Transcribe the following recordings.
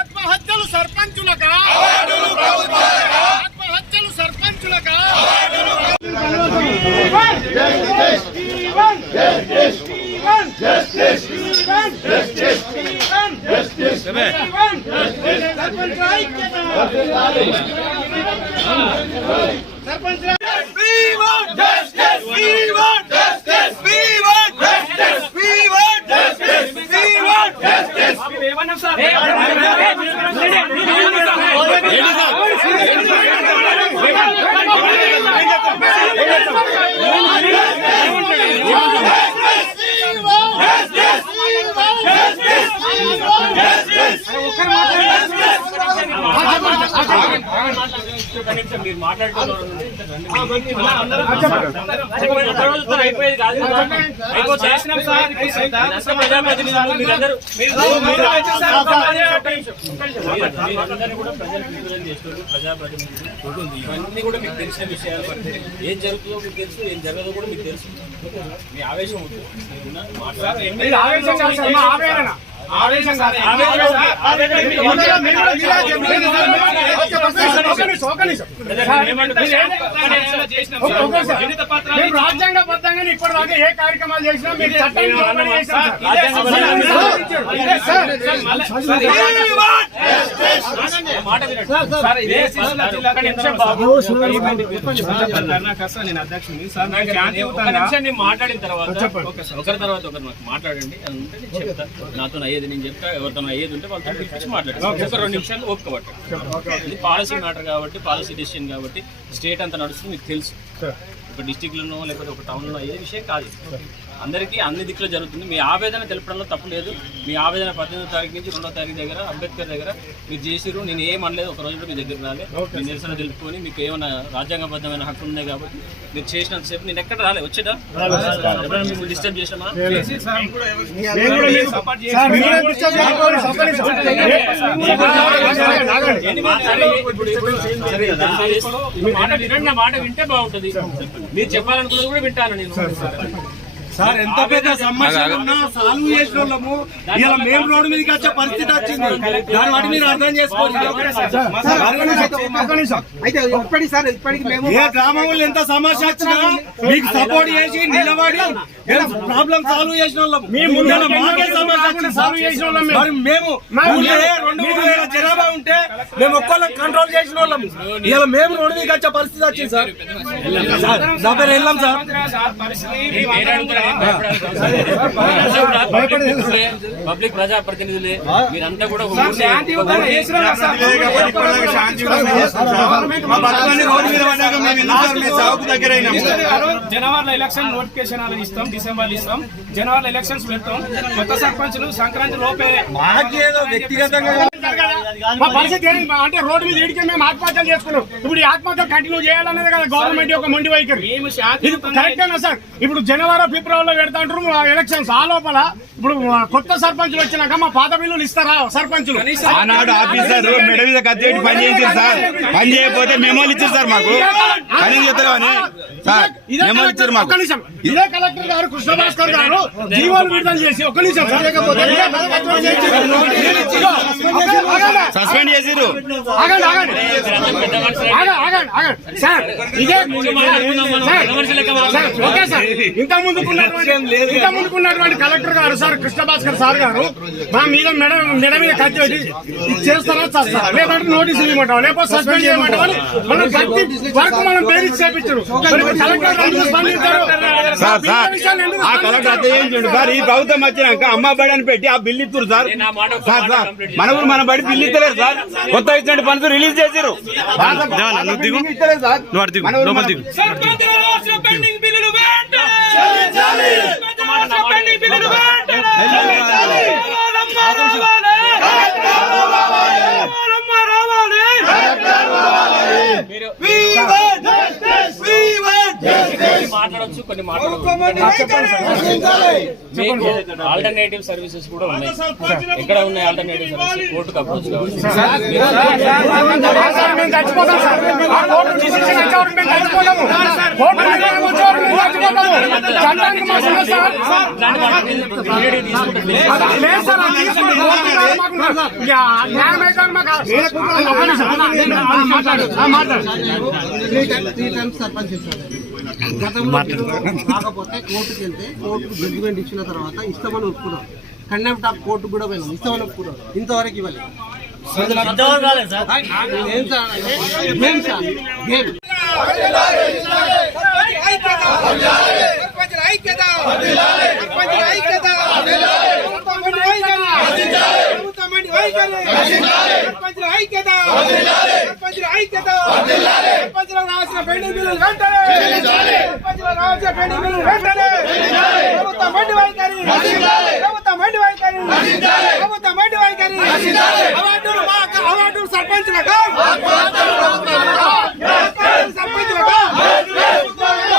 ఆత్మహత్యలు సర్పంచులకు ఆత్మహత్యలు సర్పంచులకు సర్పంచ్ మీరు మాట్లాడుతున్నారు అయిపోయేది కాదు. ప్రజాప్రతినిధులు మీరందరూ మీరందరూ కూడా ప్రజలు విడుదల చేస్తున్నారు ప్రజాప్రతినిధులు ఇవన్నీ కూడా మీకు తెలిసిన విషయాలు. ఏం జరుగుతుందో మీకు తెలుసు. ఏం జరగదో కూడా మీకు తెలుసు. మీ ఆవేశం మాట్లాడండి. మీరు ఆవేశం కాదు రాజ్యాంగబద్ధంగా ఇప్పటిదాకా ఏ కార్యక్రమాలు చేసినా మీరు మాట్లాడిన తర్వాత ఒకరి తర్వాత ఒకరు మాట్లాడండి అని ఉంటే నేను చెప్తా నాతో అయ్యేది నేను చెప్తా ఎవరితో అయ్యేది ఉంటే వాళ్ళతో పిలిపించి మాట్లాడండి ఒక రెండు నిమిషాలు ఒప్పుకోబట్ట ఇది పాలసీ మ్యాటర్ కాబట్టి పాలసీ డెసిషన్ కాబట్టి స్టేట్ అంతా నడుస్తుంది మీకు తెలుసు. ఒక డిస్టిక్లోనో లేకపోతే ఒక టౌన్లో అయ్యే విషయం కాదు. అందరికీ అన్ని దిక్కులో జరుగుతుంది. మీ ఆవేదన తెలపడంలో తప్పు లేదు. మీ ఆవేదన పద్దెనిమిదో తారీఖు నుంచి రెండో తారీఖు దగ్గర అంబేద్కర్ దగ్గర మీరు చేసిరు నేను ఏం అనలేదు. ఒక రోజు కూడా మీ దగ్గర రాలే. మీ నిరసన తెలుపుకొని మీకు ఏమైనా రాజ్యాంగబద్ధమైన హక్కు ఉన్నాయి కాబట్టి మీరు చేసినంత సేపు నేను ఎక్కడ రాలే. వచ్చేదా? మీకు డిస్టర్బ్ చేసామా మాట వినండి మాట వింటే బాగుంటది. మీరు చెప్పాలనుకున్నది కూడా వింటాను నేను. సార్ ఎంత పెద్ద సమస్యలు ఉన్నా సాల్వ్ చేసిన వాళ్ళము ఇలా మేము రోడ్డు మీదకి వచ్చే పరిస్థితి వచ్చింది. దాని వాటి మీరు అర్థం చేసుకోండి. సార్ ఏ గ్రామంలో ఎంత సమస్య వచ్చినా మీకు సపోర్ట్ చేసి నిలబడి ప్రాబ్లం సాల్వ్ చేసిన వాళ్ళము ఇలా మాకే సమస్య వచ్చింది సాల్వ్ చేసిన వాళ్ళం మేము. రెండు మూడు వేల జనాభా ఉంటే మేము ఒక్కళ్ళం కంట్రోల్ చేసిన వాళ్ళము ఇలా మేము రోడ్డు మీదకి వచ్చే పరిస్థితి వచ్చింది సార్. నా పేరు వెళ్ళాం సార్ పబ్లిక్ ప్రజా ప్రతినిధులే మీరంతా కూడా జనవరిలో ఎలక్షన్ నోటిఫికేషన్ అనేది ఇస్తాం డిసెంబర్ ఇస్తాం జనవరిలో ఎలక్షన్స్ పెడతాం కొత్త సర్పంచులు సంక్రాంతి లోపే మా పరిస్థితి అంటే రోడ్డు మీద ఇడికి మేము ఆత్మహత్యలు చేసుకున్నాం. ఇప్పుడు ఈ ఆత్మహత్యలు కంటిన్యూ చేయాలనేది కదా గవర్నమెంట్ యొక్క మొండి వైఖరి. మేము ఇది కరెక్టేనా సార్? ఇప్పుడు జనవరి ఫిబ్రవరిలో పెడతా అంటారు ఎలక్షన్స్ ఆ లోపల ఇప్పుడు కొత్త సర్పంచులు వచ్చినాక మా పాత బిల్లులు ఇస్తారా సర్పంచులు? ఆనాడు ఆఫీసర్ మెడ మీద కత్తేటి పని చేయించారు సార్. పని చేయకపోతే మెమోలు ఇచ్చారు సార్ మాకు. పని సార్ ఇదే మెమోలు కలెక్టర్ ఇచ్చారు మాకు. ఒక్క నిమిషం. ఇదే కలెక్టర్ గారు కృష్ణ భాస్కర్ గారు జీవోలు విడుదల చేసి ఒక్క నిమిషం సార్. లేకపోతే సస్పెండ్ చేసిరు ఆగండి ఆగండి. ఆగండి ఆగండి. సార్ ఇదే సార్, ఓకే సార్. ఇంత ముందుకున్నటువంటి ఇంత ముందుకున్నటువంటి collector garu sir Krishna Bhaskar sir garu మా మీద మెడ మెడ మీద కత్తి పెట్టి ఇది చేస్తారా చేస్తారా లేదంటే నోటీస్ ఇవ్వమంటాం లేకపోతే సస్పెండ్ చేయమంటాం మనం కత్తి వరకు మనం పేరు చేపించరు. కలెక్టర్ గారు స్పందించారు? సార్ మిగతా సార్ విషయాలు ఎందుకు ఆ కలెక్టర్ అదే చేయించండి సార్ ఈ ప్రభుత్వం వచ్చినాక అమ్మ బడి అని పెట్టి ఆ బిల్లు ఇస్తారు సార్. సార్ సార్ మన ఊరు మన బడి బిల్లు ఇస్తలేరు సార్. కొత్త ఇచ్చిన పనులు రిలీజ్ రాష్ట్ర పెండింగ్ బిల్లులు మాట్లాడొచ్చు కొన్ని మాట్లాడవచ్చు ఆల్టర్నేటివ్ సర్వీసెస్ కూడా ఉన్నాయి ఎక్కడ ఉన్నాయి ఆల్టర్నేటివ్ సర్వీసెస్ కోర్టుకు అప్రోచ్ కావచ్చు ఆ మేము చచ్చిపోతాం సార్. ఆ కోర్టు డిసిషన్ వచ్చేవరకు మేము చచ్చిపోతాము. కోర్టు నిర్ణయం వచ్చేవరకు మేము చచ్చిపోతాము. చట్టానికి మాకు ఉంది సార్. ఇట్లాంటి వాటి మీద క్లియర్గా తీసుకుంటే లేదు సార్, అది తీసుకోండి. కోర్టు కాదు మాకు. ఇక న్యాయం అయితే మాకు ఒక్క నిమిషం. ఆ, మాట్లాడు ఆ, మాట్లాడు three times three times sarpanch చేశారు గతంలో కాకపోతే కోర్టుకి వెళ్తే కోర్టు జడ్జిమెంట్ ఇచ్చిన తర్వాత ఇస్తామని ఒప్పుకున్నాం కండెంప్ట్ ఆఫ్ కోర్టు కూడా పోయినాం ఇస్తామని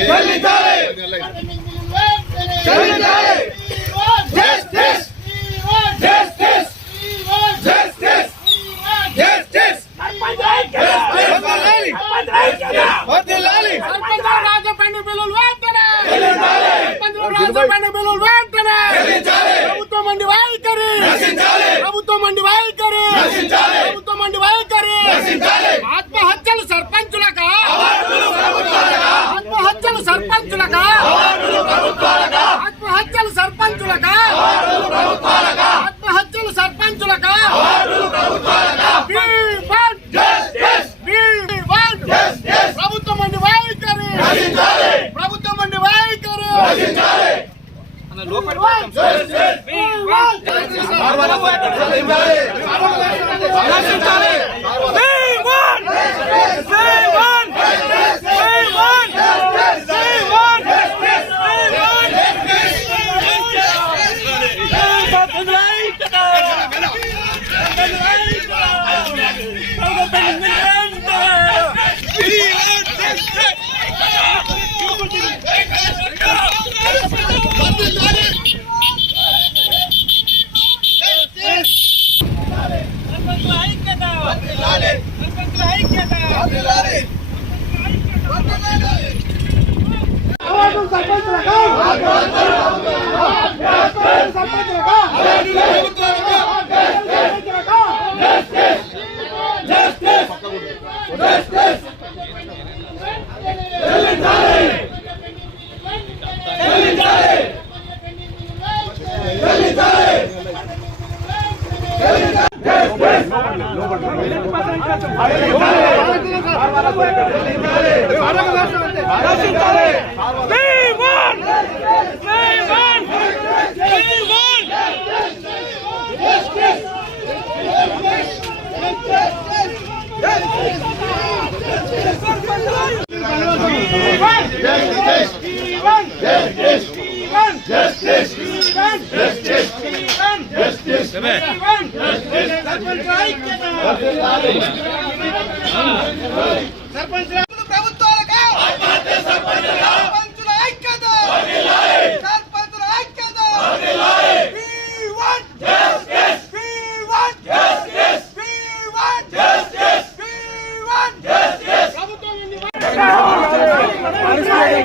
ఒప్పుకున్నాం ఇంతవరకు ఇవ్వలేదు ఏం సార్ గేమ్ సార్ గేమ్ సర్పంచులకు? సర్పంచులకు సర్పంచుల రాజ్యపల్లి బిల్లులు వెంటనే సర్పంచుల రాజ్యపల్లి బిల్లులు వెంటనే ప్రభుత్వం మండి వైఖరి ప్రభుత్వం మండి వైఖరి ఆందోళన Justice! Justice! ప్రభుత్వాలకు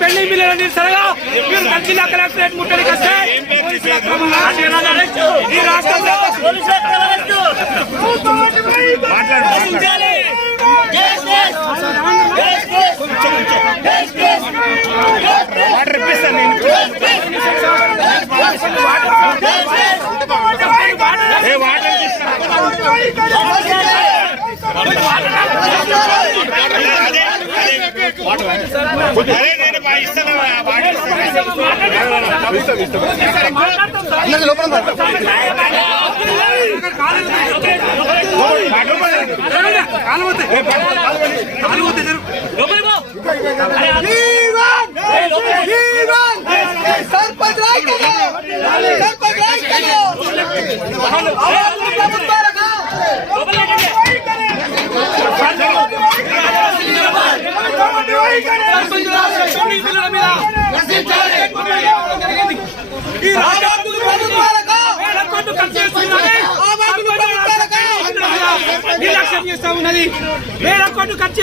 ಬೆಳ್ಳಿ ಮಿಲಿನ ನಿಲ್ಲಿಸಲ್ಲ ಇವರು ಗಂಜಿಲ್ಲ ಕಲೆಕ್ಟರೇಟ್ ಮುಟ್ಟಲಿಕ್ಕೆ ಈ ರಾಷ್ಟ್ರ రైతులు సర్పంచ్ రైతులు అవార్డులు ప్రభుత్వాలకు ఈ రాష్ట్ర అవార్డులు ప్రభుత్వాలకు వేల ఖర్చు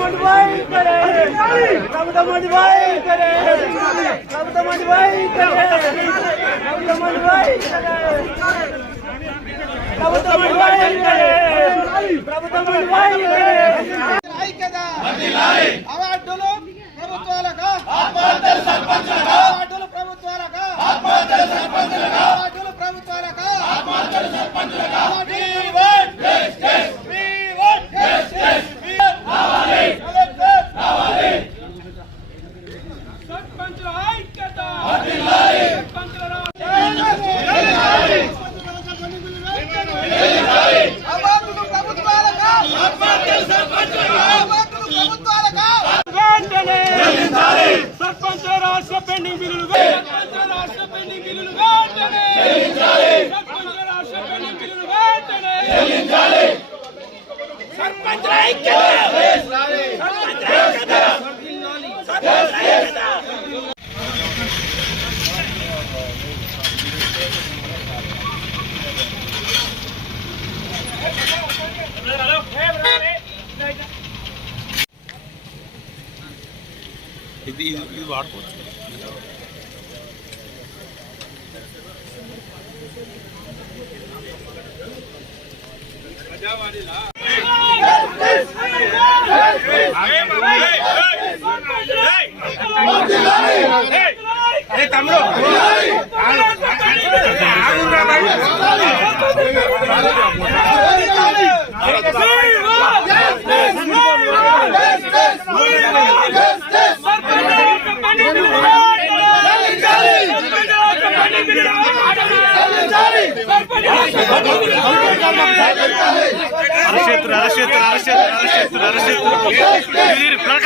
చేస్తున్నది. అవార్డులు ప్రభుత్వాలకు నిర్లక్ష్యం చేస్తా ఉన్నది వేల కోట్లు ఖర్చు చేసే ప్రభుత్వం సర్పంచ్ అవార్డులు ప్రభుత్వాలకు అవార్డులు ప్రభుత్వాలకు అవార్డులు ప్రభుత్వాలకు We want justice. We want justice. We want justice. సర్పంచుల ఐక్యత సర్పంచుల అవార్డులు ప్రభుత్వాలకు అవార్డులు ప్రభుత్వాలకు వెంటనే సర్పంచ్ రాష్ట్ర పెండింగ్ బిల్లులు సర్పంచ్ రాష్ట్ర పెండింగ్ బిల్లులు వెంటనే సర్పంచ్ రాష్ట్ర పెండింగ్ బిల్లులు వెంటనే సర్పంచ్ ఐక్యత సర్పంచ్ ఐక్యత సర్పంచ్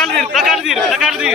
দিন দিন প্রাকার দিন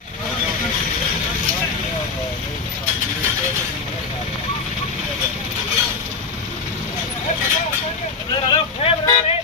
เดินเร็วเร็ว